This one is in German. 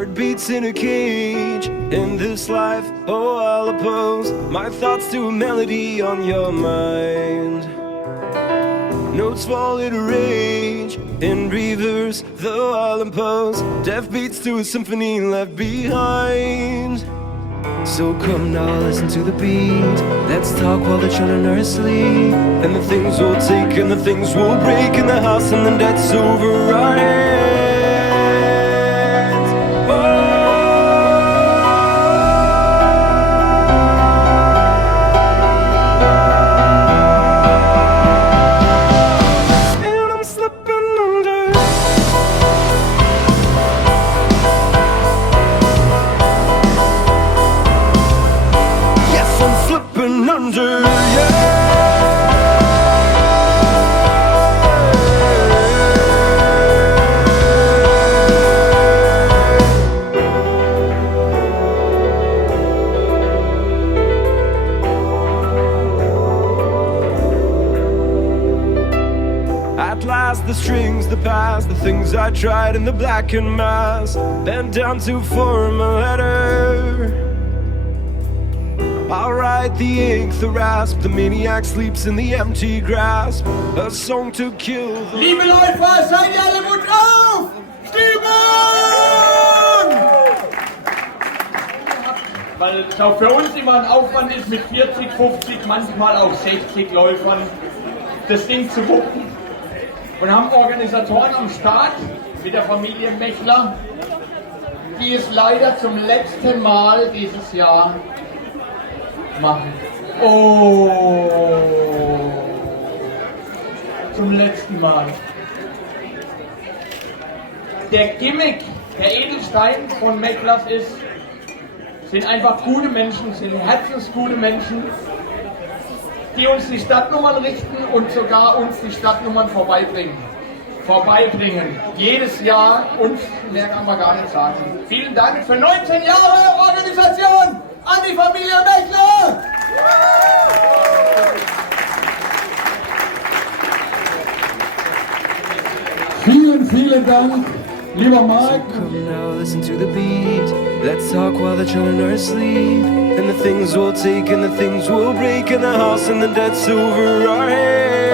heart beats in a cage. In this life, oh, I'll oppose my thoughts to a melody on your mind. Notes fall into rage in reverse, though I'll impose deaf beats to a symphony left behind. So come now, listen to the beat. Let's talk while the children are asleep. And the things we'll take and the things we'll break in the house, and then that's over our heads. The strings, the past, the things I tried in the blackened mass, bent down to form a letter. I'll write the ink, the rasp, the maniac sleeps in the empty grasp, a song to kill the... Liebe Läufer, seid ihr alle Mut auf! Stimmung! Weil es auch für uns immer ein Aufwand ist, mit 40, 50, manchmal auch 60 Läufern das Ding zu wuppen. Und haben Organisatoren am Start mit der Familie Mechler, die es leider zum letzten Mal dieses Jahr machen. Oh, zum letzten Mal. Der Gimmick, der Edelstein von Mechlers ist, sind einfach gute Menschen, sind herzensgute Menschen, die uns die Stadtnummern richten und sogar uns die Stadtnummern vorbeibringen. Jedes Jahr, und mehr kann man gar nicht sagen. Vielen Dank für 19 Jahre Organisation an die Familie Mechler! Vielen Dank, lieber Marc. So come now, listen to the beat. Let's talk while the children are asleep. And the things we'll take and the things we'll break in the house, and then that's over our heads.